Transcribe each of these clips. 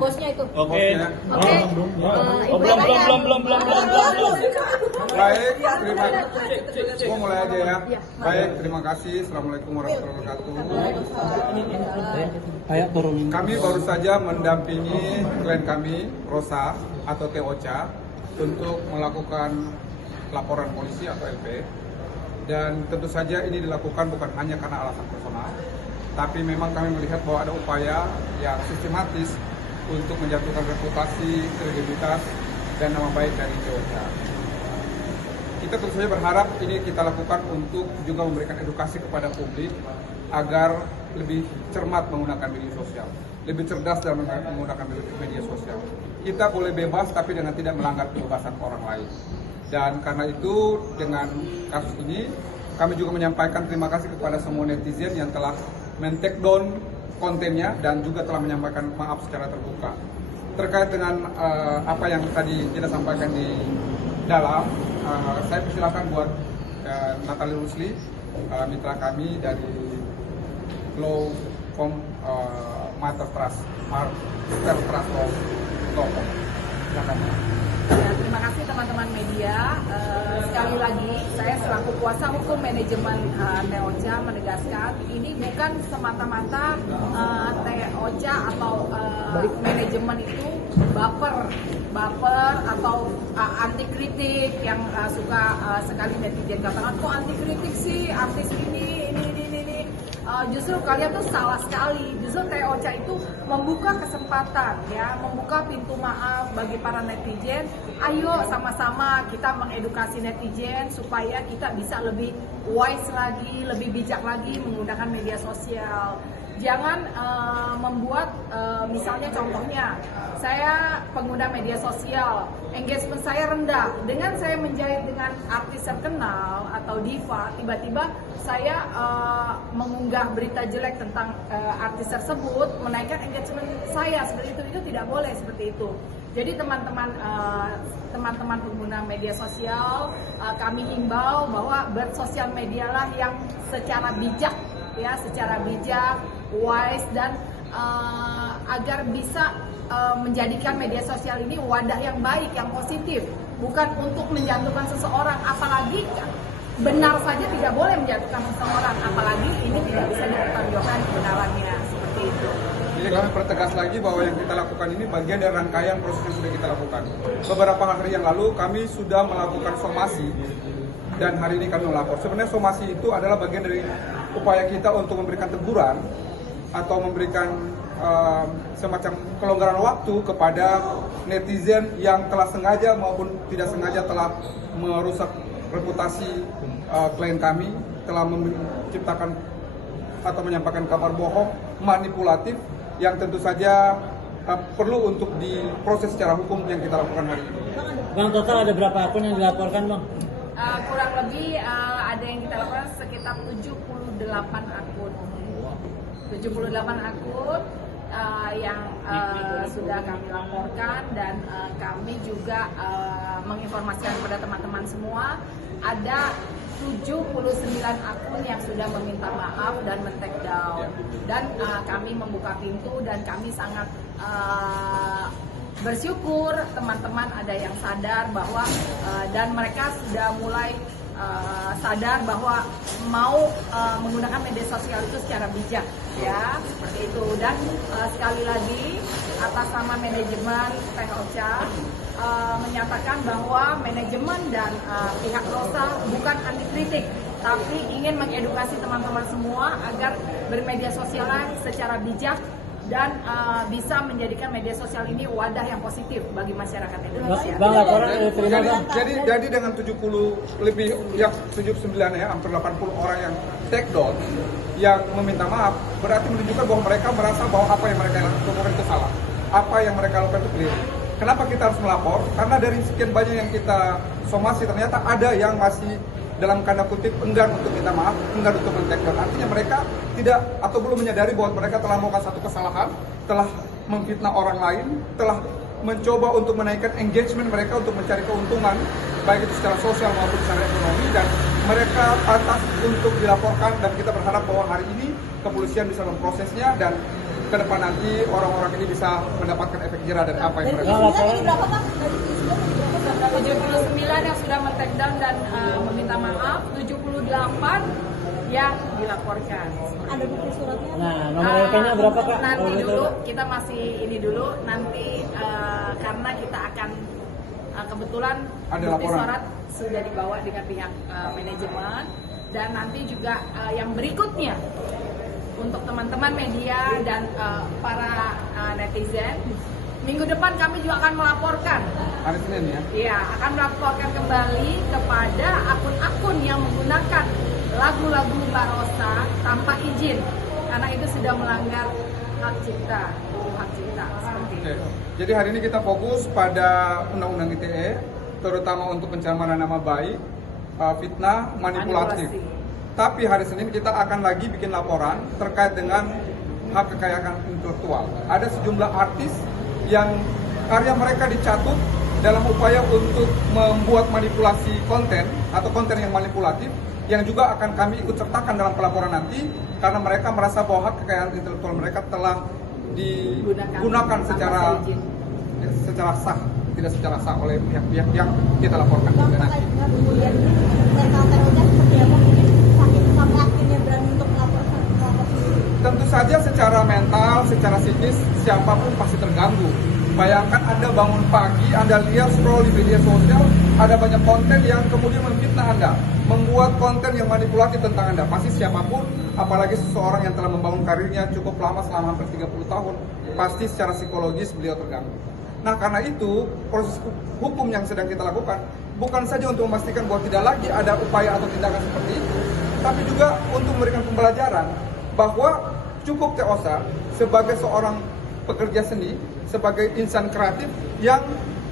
Bosnya itu. Oke. Oke. Belum. Baik, terima kasih. Gua mulai aja ya. Baik, terima kasih. Assalamualaikum warahmatullahi wabarakatuh. Kami baru saja mendampingi klien kami, Rosa atau Teocha, untuk melakukan laporan polisi atau LP. Dan tentu saja ini dilakukan bukan hanya karena alasan personal, tapi memang kami melihat bahwa ada upaya yang sistematis untuk menjatuhkan reputasi, kredibilitas, dan nama baik dari Teocha. Kita tentu saja berharap ini kita lakukan untuk juga memberikan edukasi kepada publik agar lebih cermat menggunakan media sosial, lebih cerdas dalam menggunakan media sosial. Kita boleh bebas tapi dengan tidak melanggar kebebasan orang lain. Dan karena itu dengan kasus ini kami juga menyampaikan terima kasih kepada semua netizen yang telah men-take down kontennya dan juga telah menyampaikan maaf secara terbuka. Terkait dengan apa yang tadi kita sampaikan di dalam, saya persilakan buat Natalie Rusli, mitra kami dari Law Matter Trust Law. Silakan. Ya, terima kasih teman-teman media. Sekali lagi, saya selaku kuasa hukum manajemen Teocha menegaskan ini bukan semata-mata Teocha atau manajemen itu baper atau anti kritik yang suka sekali netizen katakan kok anti kritik sih artis ini. Justru kalian tuh salah sekali. Justru Teocha itu membuka kesempatan ya, membuka pintu maaf bagi para netizen. Ayo sama-sama kita mengedukasi netizen supaya kita bisa lebih wise lagi, lebih bijak lagi menggunakan media sosial. Jangan membuat misalnya contohnya saya pengguna media sosial, engagement saya rendah. Dengan saya menjahit dengan artis terkenal atau diva, tiba-tiba saya mengunggah berita jelek tentang artis tersebut, menaikkan engagement saya seperti itu tidak boleh seperti itu. Jadi teman-teman pengguna media sosial, kami himbau bahwa bersosial medialah yang secara bijak ya, secara bijak, wise dan agar bisa menjadikan media sosial ini wadah yang baik, yang positif, bukan untuk menjatuhkan seseorang, apalagi benar saja tidak boleh menjatuhkan seseorang, apalagi ini tidak bisa dipertanggungjawabkan kebenarannya seperti itu. Jadi kami pertegas lagi bahwa yang kita lakukan ini bagian dari rangkaian proses yang sudah kita lakukan. Beberapa hari yang lalu kami sudah melakukan somasi dan hari ini kami melapor. Sebenarnya somasi itu adalah bagian dari upaya kita untuk memberikan teguran atau memberikan semacam kelonggaran waktu kepada netizen yang telah sengaja maupun tidak sengaja telah merusak reputasi klien kami, telah menciptakan atau menyampaikan kabar bohong, manipulatif yang tentu saja perlu untuk diproses secara hukum yang kita lakukan hari ini. Bang, total ada berapa akun yang dilaporkan, Bang? Kurang lebih ada yang kita lakukan sekitar 78 akun. 78 akun yang sudah kami laporkan dan kami juga menginformasikan kepada teman-teman semua ada 79 akun yang sudah meminta maaf dan men-take down dan kami membuka pintu dan kami sangat bersyukur teman-teman ada yang sadar bahwa dan mereka sudah mulai sadar bahwa mau menggunakan media sosial itu secara bijak ya, seperti itu. Dan sekali lagi atas nama manajemen Teocha menyatakan bahwa manajemen dan pihak Rosa bukan anti kritik tapi ingin mengedukasi teman-teman semua agar bermedia sosial secara bijak dan bisa menjadikan media sosial ini wadah yang positif bagi masyarakat Indonesia. Bang, laporan terima, Bang. Jadi dengan 70 lebih, yang 79 ya, hampir 80 orang yang take down, yang meminta maaf, berarti menunjukkan bahwa mereka merasa bahwa apa yang mereka lakukan itu salah, apa yang mereka lakukan itu keliru. Kenapa kita harus melapor? Karena dari sekian banyak yang kita somasi ternyata ada yang masih dalam tanda kutip enggan untuk minta maaf, enggan untuk men-take down. Artinya mereka tidak atau belum menyadari bahwa mereka telah melakukan satu kesalahan, telah memfitnah orang lain, telah mencoba untuk menaikkan engagement mereka untuk mencari keuntungan baik itu secara sosial maupun secara ekonomi, dan mereka pantas untuk dilaporkan, dan kita berharap bahwa hari ini kepolisian bisa memprosesnya dan ke depan nanti orang-orang ini bisa mendapatkan efek jerah dari apa yang mereka lakukan. 79 yang sudah men-take down dan meminta maaf, 78 yang dilaporkan. Ada bukti suratnya? Nah, nomor LP-nya berapa Kak? Nanti dulu, kita masih ini dulu, nanti karena kita akan kebetulan Ada bukti laporan. surat sudah dibawa dengan pihak manajemen, dan nanti juga yang berikutnya untuk teman-teman media dan para netizen, minggu depan kami juga akan melaporkan. Hari Senin ya? Iya, akan melaporkan kembali kepada akun-akun yang menggunakan lagu-lagu Mbak Rosa tanpa izin, karena itu sudah melanggar hak cipta, seperti Oke. itu. Jadi hari ini kita fokus pada Undang-Undang ITE, terutama untuk pencemaran nama baik, fitnah, manipulatif. Tapi hari Senin kita akan lagi bikin laporan terkait dengan hak kekayaan intelektual. Ada sejumlah artis yang karya mereka dicatut dalam upaya untuk membuat manipulasi konten atau konten yang manipulatif, yang juga akan kami ikut sertakan dalam pelaporan nanti, karena mereka merasa bahwa hak kekayaan intelektual mereka telah digunakan secara sah, tidak secara sah oleh pihak-pihak yang kita laporkan. Bang, terkait dengan kemudian ini mental terornya seperti apa? Mungkin sakit sampai akhirnya berani untuk melaporkan ke polisi. Tentu saja secara mental, secara psikis, siapapun pasti terganggu. Bayangkan Anda bangun pagi, Anda lihat scroll di media sosial, ada banyak konten yang kemudian memfitnah Anda, membuat konten yang manipulatif tentang Anda. Pasti siapapun, apalagi seseorang yang telah membangun karirnya cukup lama selama hampir 30 tahun, pasti secara psikologis beliau terganggu. Nah, karena itu proses hukum yang sedang kita lakukan bukan saja untuk memastikan bahwa tidak lagi ada upaya atau tindakan seperti itu, tapi juga untuk memberikan pembelajaran bahwa cukup Teosa sebagai seorang pekerja seni, sebagai insan kreatif yang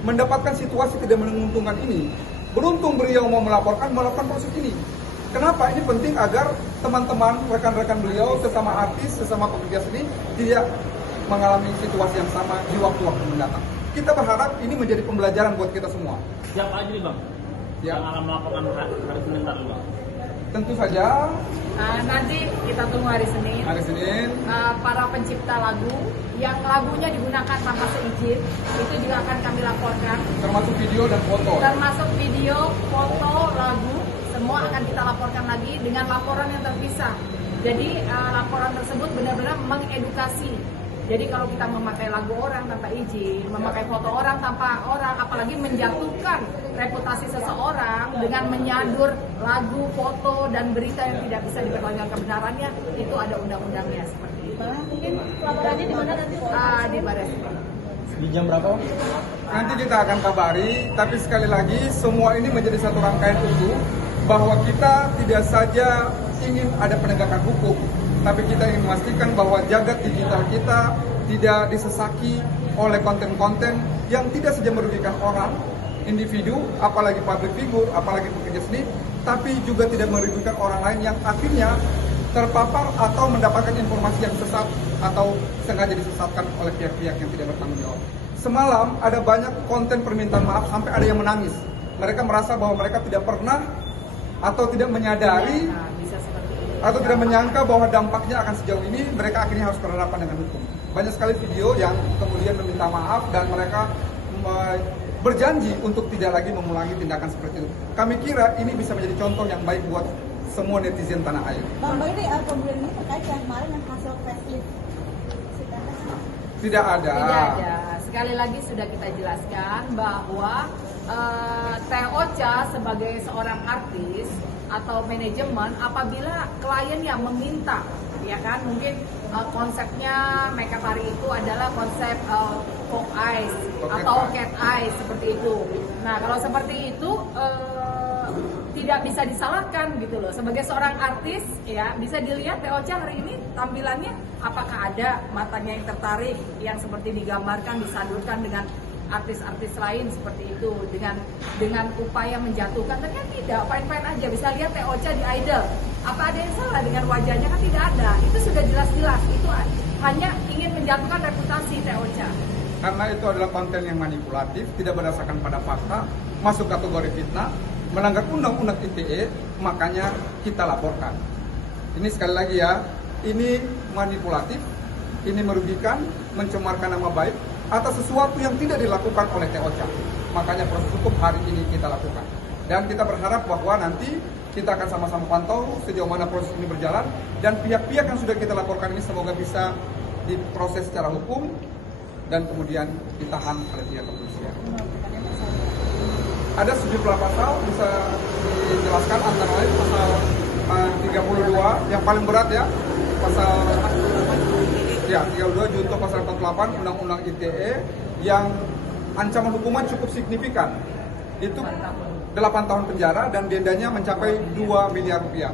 mendapatkan situasi tidak menguntungkan ini. Beruntung beliau mau melakukan proses ini. Kenapa? Ini penting agar teman-teman, rekan-rekan beliau, sesama artis, sesama pekerja seni tidak mengalami situasi yang sama di waktu-waktu mendatang. Kita berharap ini menjadi pembelajaran buat kita semua. Siapa aja nih Bang? Ya. Yang akan melaporkan hari Senin tadi Bang? Tentu saja Nanti kita tunggu hari Senin. hari Senin Para pencipta lagu yang lagunya digunakan tanpa seizin itu juga akan kami laporkan, termasuk video dan foto. termasuk video, foto, lagu, semua akan kita laporkan lagi dengan laporan yang terpisah. Jadi laporan tersebut benar-benar mengedukasi. Jadi kalau kita memakai lagu orang tanpa izin, memakai foto orang tanpa orang, apalagi menjatuhkan reputasi seseorang dengan menyadur lagu, foto, dan berita yang tidak bisa dipertanyakan kebenarannya, itu ada undang-undangnya seperti itu. Mungkin pelaporannya di mana nanti? Di Baris. Di jam berapa? Nanti kita akan kabari, tapi sekali lagi semua ini menjadi satu rangkaian utuh, bahwa kita tidak saja ingin ada penegakan hukum, tapi kita ingin memastikan bahwa jagat digital kita tidak disesaki oleh konten-konten yang tidak saja merugikan orang, individu, apalagi public figure, apalagi pekerja seni, tapi juga tidak merugikan orang lain yang akhirnya terpapar atau mendapatkan informasi yang sesat atau sengaja disesatkan oleh pihak-pihak yang tidak bertanggung jawab. Semalam ada banyak konten permintaan maaf, sampai ada yang menangis. Mereka merasa bahwa mereka tidak pernah atau tidak menyadari Bisa seperti itu. atau tidak menyangka bahwa dampaknya akan sejauh ini. Mereka akhirnya harus berhadapan dengan hukum. Banyak sekali video yang kemudian meminta maaf dan mereka berjanji untuk tidak lagi mengulangi tindakan seperti itu. Kami kira ini bisa menjadi contoh yang baik buat semua netizen tanah air. Bang, ini kemudian ini terkait yang kemarin yang hasil facelift. Tidak ada. Tidak ada. Sekali lagi sudah kita jelaskan bahwa Teh Ocha sebagai seorang artis atau manajemen, apabila klien yang meminta, ya kan, mungkin konsepnya makeup hari itu adalah konsep folk eyes atau cat eyes seperti itu. Nah, kalau seperti itu tidak bisa disalahkan gitu loh. Sebagai seorang artis, ya bisa dilihat Teh Ocha hari ini tampilannya, apakah ada matanya yang tertarik yang seperti digambarkan, disadurkan dengan artis-artis lain seperti itu, dengan upaya menjatuhkan. Ternyata tidak, fine-fine aja. Bisa lihat Teh Ocha di Idol. Apa ada yang salah dengan wajahnya? Kan tidak ada. Itu sudah jelas-jelas. Itu hanya ingin menjatuhkan reputasi Teh Ocha. Karena itu adalah konten yang manipulatif, tidak berdasarkan pada fakta, masuk kategori fitnah. melanggar undang-undang ITE, makanya kita laporkan. Ini sekali lagi ya, ini manipulatif, ini merugikan, mencemarkan nama baik atas sesuatu yang tidak dilakukan oleh TOCA. Makanya proses hukum hari ini kita lakukan. Dan kita berharap bahwa nanti kita akan sama-sama pantau sejauh mana proses ini berjalan, dan pihak-pihak yang sudah kita laporkan ini semoga bisa diproses secara hukum dan kemudian ditahan oleh pihak kepolisian. Ada sejumlah pasal bisa dijelaskan, antara lain pasal 32 yang paling berat ya, pasal 32 junto pasal 48 Undang-Undang ITE yang ancaman hukuman cukup signifikan. Itu 8 tahun penjara dan dendanya mencapai 2 miliar rupiah.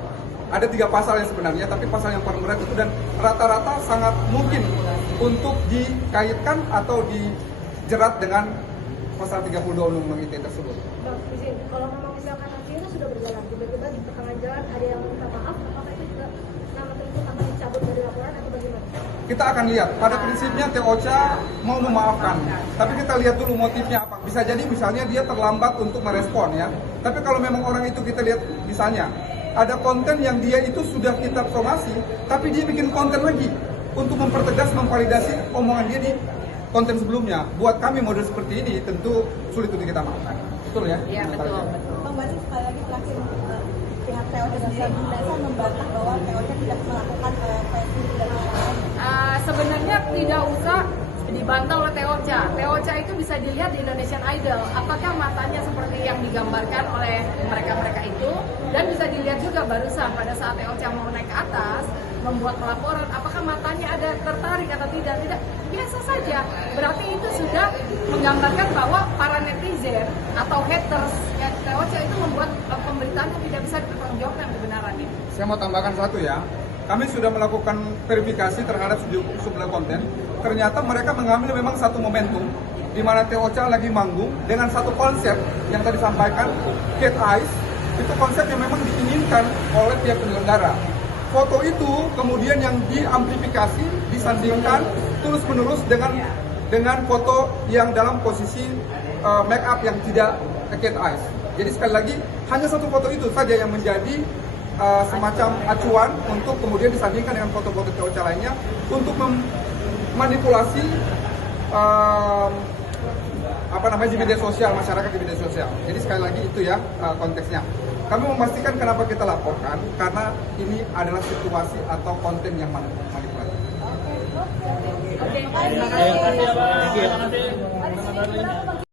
Ada 3 pasal yang sebenarnya, tapi pasal yang paling berat itu, dan rata-rata sangat mungkin untuk dikaitkan atau dijerat dengan pasal 32 Undang-Undang ITE tersebut. Bang, izin, kalau memang misalkan nanti itu sudah berjalan, tiba-tiba di pertengahan jalan ada yang minta maaf, apakah itu juga nama tersebut akan dicabut dari laporan atau bagaimana? Kita akan lihat, pada prinsipnya TOCA mau memaafkan, tapi kita lihat dulu motifnya apa. Bisa jadi misalnya dia terlambat untuk merespon ya, tapi kalau memang orang itu kita lihat misalnya ada konten yang dia itu sudah kita somasi, tapi dia bikin konten lagi untuk mempertegas, memvalidasi omongan dia di konten sebelumnya. Buat kami model seperti ini tentu sulit untuk kita maafkan. Betul ya? Iya, betul. Bang, berarti sekali lagi terakhir, pihak TOCA sendiri membantah bahwa TOCA tidak melakukan versi dari Sebenarnya tidak usah dibantah oleh TOCA. TOCA itu bisa dilihat di Indonesian Idol. Apakah matanya seperti yang digambarkan oleh mereka-mereka itu? Dan bisa dilihat juga barusan pada saat TOCA mau naik ke atas membuat pelaporan, apakah matanya ada tertarik atau tidak? Tidak, biasa saja. Berarti itu sudah menggambarkan bahwa para netizen atau haters TOCA itu membuat pemberitaan yang tidak bisa dipertanggungjawabkan kebenarannya. Saya mau tambahkan satu ya. Kami sudah melakukan verifikasi terhadap sejumlah konten. Ternyata mereka mengambil memang satu momentum di mana TOCA lagi manggung dengan satu konsep yang tadi disampaikan, Cat Eyes. Itu konsep yang memang diinginkan oleh pihak penyelenggara. Foto itu kemudian yang diamplifikasi, disandingkan terus-menerus dengan foto yang dalam posisi make up yang tidak Cat Eyes. Jadi sekali lagi hanya satu foto itu saja yang menjadi semacam acuan untuk kemudian disandingkan dengan foto-foto TOCA lainnya untuk memanipulasi di media sosial, masyarakat di media sosial. Jadi sekali lagi itu ya konteksnya. Kami memastikan kenapa kita laporkan, karena ini adalah situasi atau konten yang manipulatif. Oke, terima Terima kasih ya, Pak. kasih.